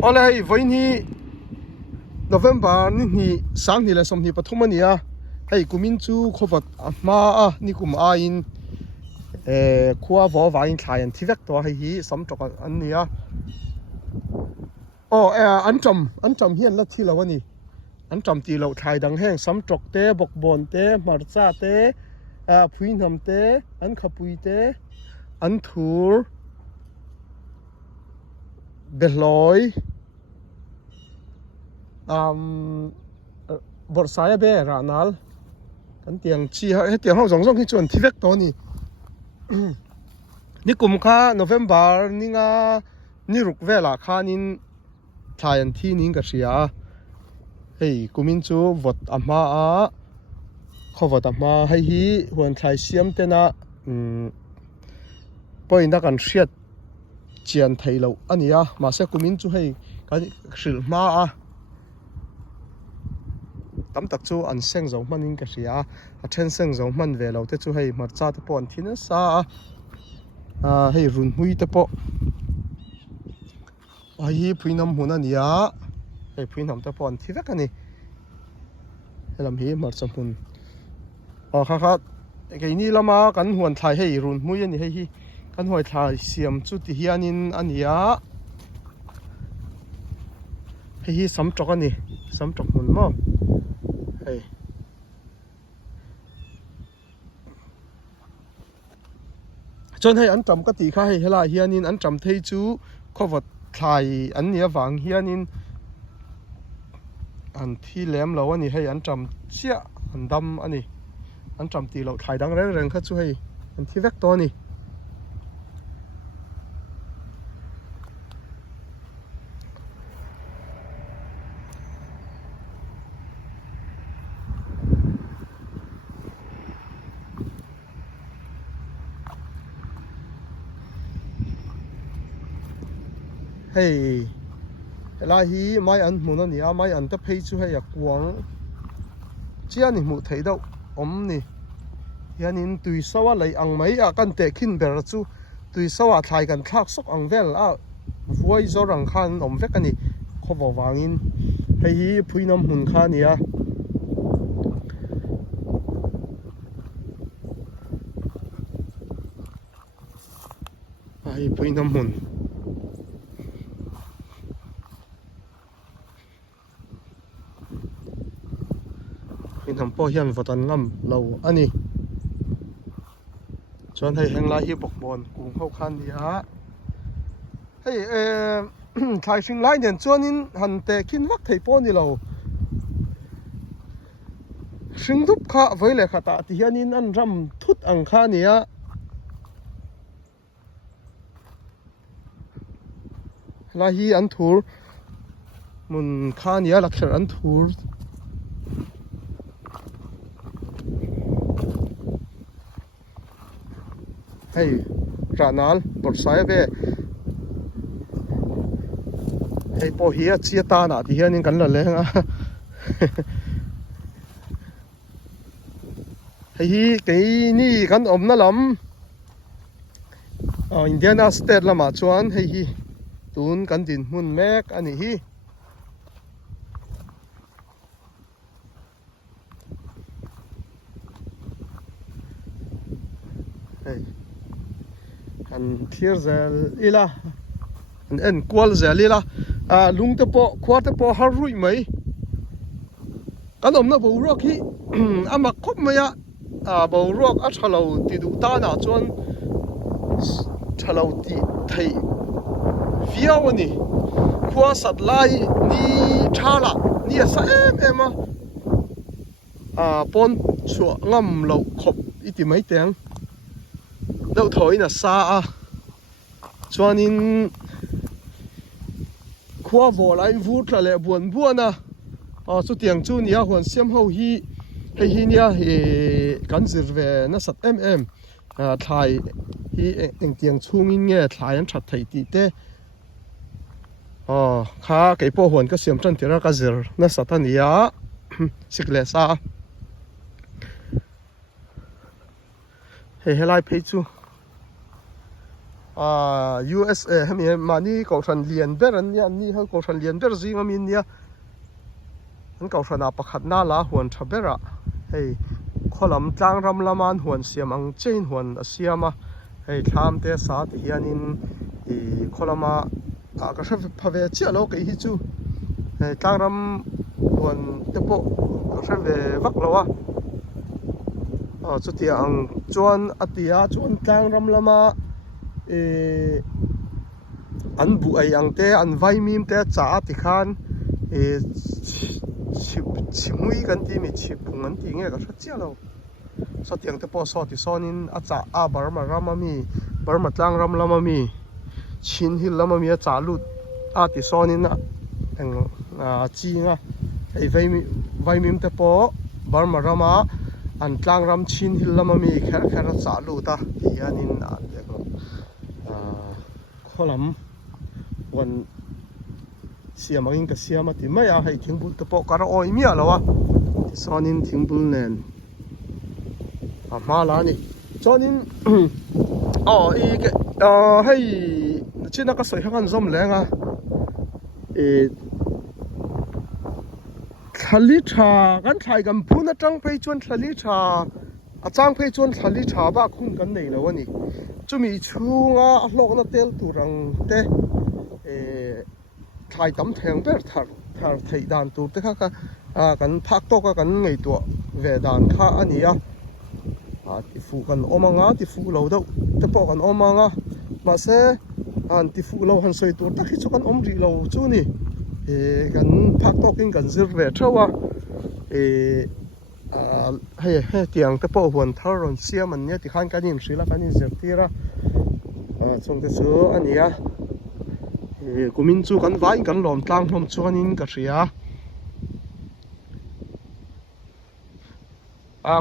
Oleh voi ni November ni sang ni la som ni pathumania hei kumin chu khovat ma a ni kum a in khuwa vo wa in thlai an thivek to hei hi sam tok an nia an tam hian la thi lawani an tam ti lo thlai dang heng sam tok te bok bon te marcha te phui nam te an khapui te an thur beloi borsaya be ranal kan tiang chi ha tiang ho zong zong hi chuan thivek to ni ni kum kha November ninga ni ruk vela khanin thayan thi ning ka ria hei kumin chu vot ama a khowat ama hei hi huan thlai siam te na point na kan hriat chian theilo ania ma se kumin chu hei kan hril ma a tam tak chu an seng zo manin ka ria a then seng zo man ve lo te chu hei marcha te pon thina sa hei run hui te po hi phuinam huna nia hei phuinam te pon thi vek ani helam hi marcha hun kha ke ni lama kan huan thlai hei run hui ani hei hi kan hoi thlai siam chu ti hianin ania hei hi sam tok ani sam tok mun mo hei chon hei an tam ka ti kha hei hela hianin an tam thei chu khowat thlai an nia wang hianin an thi lem lo ani hei an tam chia an dam ani an tam ti lo thlai dang reng reng kha chu hei an thi vek to ni hei la hi mai an mun ani a mai an ta phei chu hei a kuang chia ni mu thei do om ni hianin tui sawa lei ang mai a kan te khin ber chu tui sawa thlai kan thak sok ang vel a vuai zo rang khan om vek ani khobo wangin hei hi phuinam hun kha nia ai phuinam hun thầm po hian vatan ngam lo ani chuan hei heng lai hi bok bon kung ho khan ni a hei thlai hring lai nen chuanin han te khin vak thei po ni lo hring dup kha voi le khata ti hianin an ram thut ang kha ni a lai hi an thur mun kha ni a lakher an thur hei ranal borsaya be hei po hi a chia ta na ti hianin kan la lenga hei hi ke ni kan om na lam Indiana State lama chuan hei hi tun kan din mun mek ani hi hei an thir zel ila an en kwal zel ila lung te po khwa te po har rui mai kan om na bo rok hi ama khop maya bo rok a thalo ti du ta na chuan thalo ti thei viaw ani khwa sat lai ni thala ni sa em pon chu ngam lo khop iti mai teng đâu thổi là xa chuanin khua vò lại vút là lệ buồn buồn số tiền chu nia hoàn xem hậu hi hay hi nia cắn dịt về nó sạch em thải hi anh tiền chung in nghe thải anh chặt thầy tí tê khá cái bộ hoàn cái xem chân thì ra cái dịt nó sạch anh nia xích lệ xa hay lại thấy chu USA hemi mani ko than lian ber an ya ni ha ko than lian ber zing amin nia an ko thana pakhat na la huan thabera hei kholam tlang ram laman huan siam ang chain huan asiama hei tham te sa ti hianin I kholama ka hre phave chia lo ke hi chu hei tlang ram huan te po ka hre ve vak lowa chu tia ang chuan atia chuan tlang ram lama an bu ai ang te an vai mim te cha ti khan chimui kan ti mi chipung an ti nge ka hre chia lo so tiang te po so ti sonin a cha a barma ramami barma tlang ram lamami chin hil lama mi cha lut a ti sonin na eng chi nga ei vai mim te po barma rama an tlang ram chin hil lama mi kher kher cha luta ti anin kholam wan siamangin ka siama ti maya hei thingbul te po kara oi mi alawa ti sonin thingbul nen ma la ni chonin hei china ka soi hakan zom lenga thali tha kan thai gam phuna tang phei chuan thali tha a chang phei chuan thali tha ba khun kan nei lo ani chumi chunga a hlok na tel turang te thai tam theng ber thar thei dan tur te kha kan phak to ka kan ngei to ve dan kha ania ti fu kan omanga ti fu lo do te po kan omanga ma se an ti fu lo han soi tur ta khi chu kan om ri lo chu ni kan phak to king kan zir ve thawa hei tiang te po huan thar ron siam an nia ti khan kanin srila kanin zir tira chung te chu ania kumin chu kan vai kan lom tlang hlom chuanin ka hria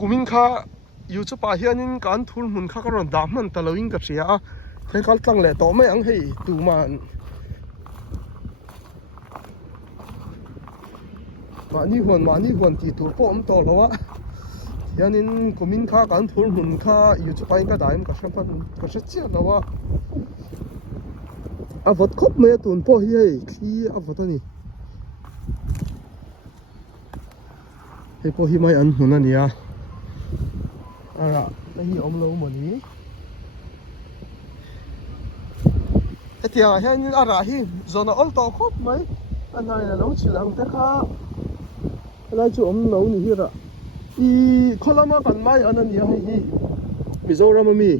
kumin kha YouTube pa hianin kan thul mun kha ka ron dam man taloin ka hria thei kal tlang le to mai ang hei tu man mani huan ti tur po om to lawa hianin kumin kha kan thul mun kha YouTube pa in ka daim ka hram pan ka hre chia lawa avot khop me tun po hi hei khi avot ani hei po hi mai an hun ania ara hi om lo mani hetia hianin ara hi zona ol to khop mai anai la lo chilang te kha lai chu om lo ni hi ra I kholama kan mai anania hi Mizoram mi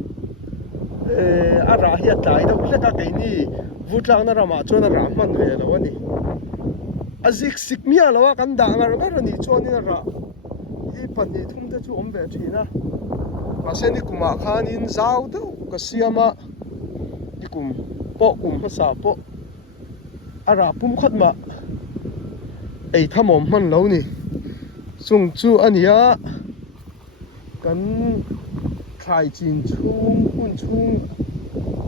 ara hi atlai do hle ka kai ni vutlang na rama chona ram man ve lo ani azik sikmia lawa kan da ngar ber ani choni na ra hi pani thum te chu om ve thina maseni kuma khanin zau do ka siama ikum po kum hasa po ara pum khatma ei thamom man lo ni chung chu ania kan khai chin chung hun chung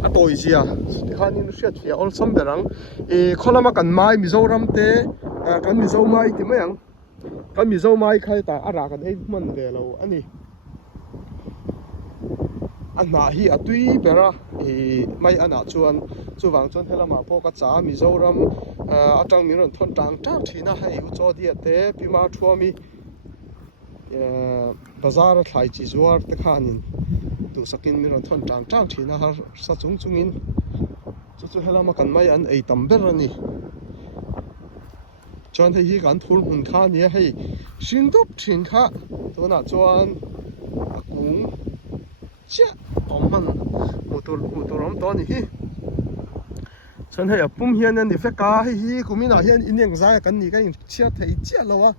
atoi zia khanin hriat thia ol som berang kholama kan mai Mizoram te kan mizo mai ti mayang kan mizo mai khai ta ara kan ei man ve lo ani anna hi atui bera mai ana chuan chuwang chuan helama po ka cha Mizoram atang mi ron thon tang tak thina hei u cho dia te pima thuami bazar thlai chi zuar te khanin tu sakin mi ron thon tang tang thina har sa chung chungin chu helama kan mai an ei tam ber ani chuan hei hi kan thul hun kha nia hei hringdup thin kha tuna chuan akung chia omman motor om to ni hi chuan hei apum hian ani veka hi kumina hian ineng za kan ni kan chia thei chia lowa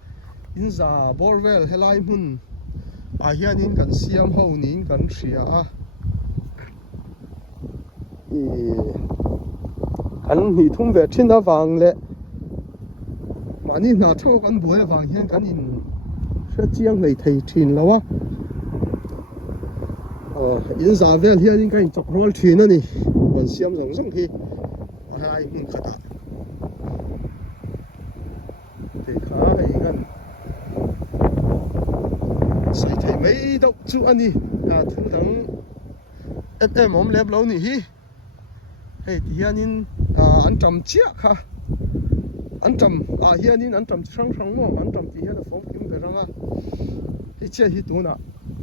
in za borwell helai mun hian in kan siam ho nin kan hria kan ni thum ve thina wang le mani na tho kan buai wang hian kan in hre chiang nei thei thin lawa in za vel hian in kan chok rol thin ani kan siam zong zong hi hai mun khata te kha hei kan sai thei mai dok chu ani thu dang FM om lep lo ni hi hei ti hianin an tam chia kha an tam hianin an tam sang sang mo an tam ti hian a phong kim beranga hi che hi tuna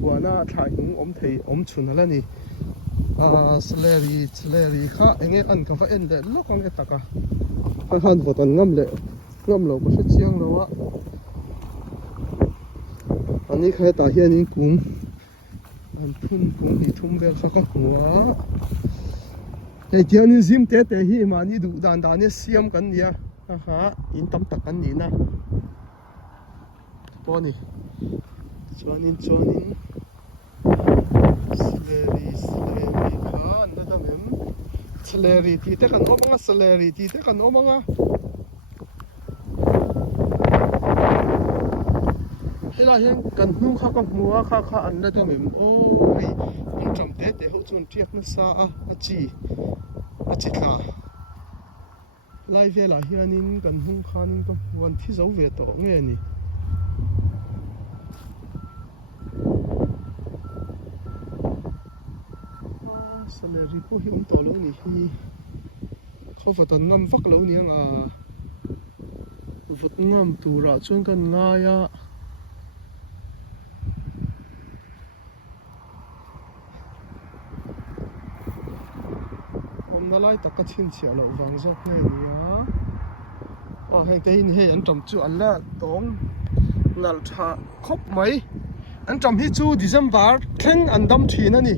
wana thai hung om thei om chun hala ni salary kha enge an ka va en le lokang etaka han votan ngam lo ko se chiang lo wa ani kha ta hianin kum an phun kum hi thum bel kha ka huwa te hianin zim te hi mani du dan dan ne siam kan nia aha in tam tak kan ni na poni chuanin salary kha na da mem salary ti te kan omanga salary ti te kan omanga hela hian kan hnung kha ka hmuwa kha an na da mem o hei an tam te ho chun tiak na sa a chi thla lai vela hianin kan hnung khanin ka hmuan thi zo ve to nge ni salary po hi om to lo ni hi kho fatan ngam vak lo ni anga vut ngam tura chuan kan ngaia om na lai taka chin chia lo wang zok nge ni a hei te in hei an tam chu an la tong ngal tha khop mai an tam hi chu December theng an dam thin ani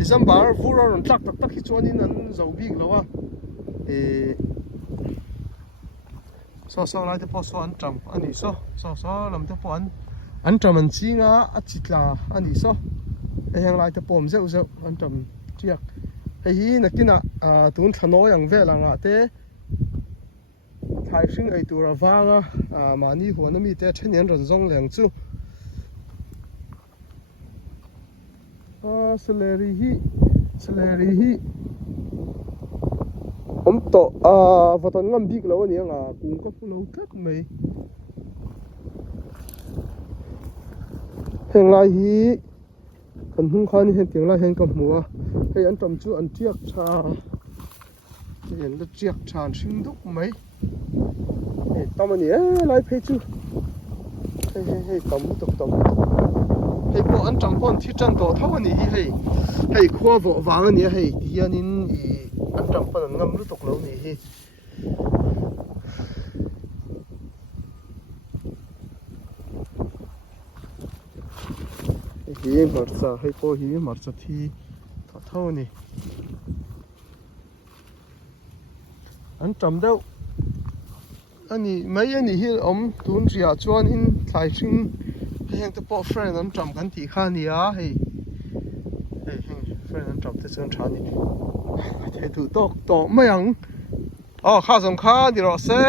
December vura ron tlak tak hi chuanin an zo bik lo a so lai te po so an tam ani so lam te po an tam an chinga a chitla ani so heng lai te pom zeu an tam tiak hi nakina tun thano yang velanga te thai hring ei tura wanga mani huana mi te thenian ran zong leng chu salary hi om to vatan ngam bik lo ani anga kum ka pulo tak mai heng lai hi kan hung khan hen tiang lai hen ka hmuwa hei an tam chu an tiak tha hen la tiak than hring duk mai tamani lai phei chu hei tam tok hei po an tam pon thi chan to thaw ani hi hei khwa vo wang ani hei hianin an tam pon an ngam lu tok lo ni hi hi marcha hei po hi marcha thi thaw ni an tam deuh ani mai ani hi om tun ria chuan in thlai hring heng te po friend an tam kan ti kha ni a hei friend an tam te chuan tha ni thei tu tok to mayang kha som kha ni ro se